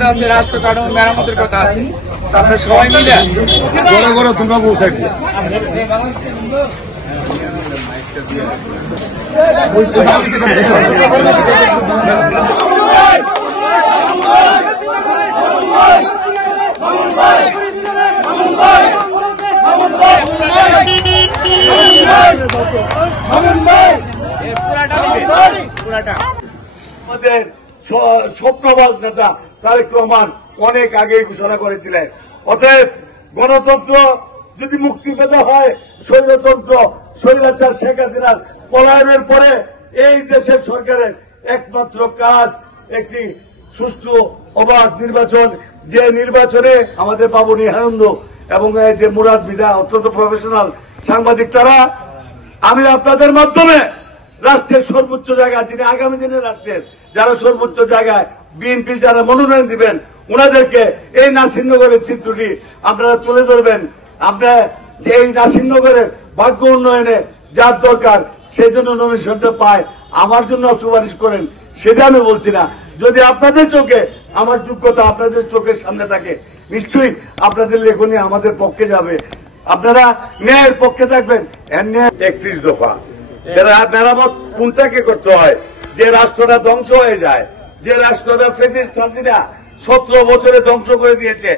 কথা আছে, রাষ্ট্র কাঠামো মেরামতের কথা আছে। আপনার সবাই মিলে তোমরা পৌঁছাই আমাদের স্বপ্নবাজ নেতা তারেক রহমান অনেক আগে ঘোষণা করেছিলেন। অতএব গণতন্ত্র যদি মুক্তি পেতে হয়, স্বৈরতন্ত্র স্বৈরাচার শেখ হাসিনার পলায়নের পরে এই দেশের সরকারের একমাত্র কাজ একটি সুষ্ঠু অবাধ নির্বাচন। যে নির্বাচনে আমাদের পাবনী আনন্দ এবং যে মুরাদ বিদা অত্যন্ত প্রফেশনাল সাংবাদিক, তারা আমি আপনাদের মাধ্যমে রাষ্ট্রের সর্বোচ্চ জায়গায়, যিনি আগামী দিনের রাষ্ট্রের যারা সর্বোচ্চ জায়গায় বিএনপি যারা মনোনয়ন দিবেন, ওনাদেরকে এই নাসিরনগরের চিত্রটি আপনারা তুলে ধরবেন। আপনার যে এই নাসিরনগরের ভাগ্য উন্নয়নে যার দরকার সেই জন্য নমিনেশনটা পায়, আমার জন্য সুপারিশ করেন, সেটা আমি বলছি না। যদি আপনাদের চোখে আমার যোগ্যতা আপনাদের চোখের সামনে থাকে, নিশ্চয়ই আপনাদের লেখনী আমাদের পক্ষে যাবে। আপনারা ন্যায়ের পক্ষে থাকবেন। 31 দফা মেরামত কোনটাকে করতে হয়? যে রাষ্ট্রটা ধ্বংস হয়ে যায়, যে রাষ্ট্রটা ফ্যাসিস্ট হাসিনা 17 বছরে ধ্বংস করে দিয়েছে।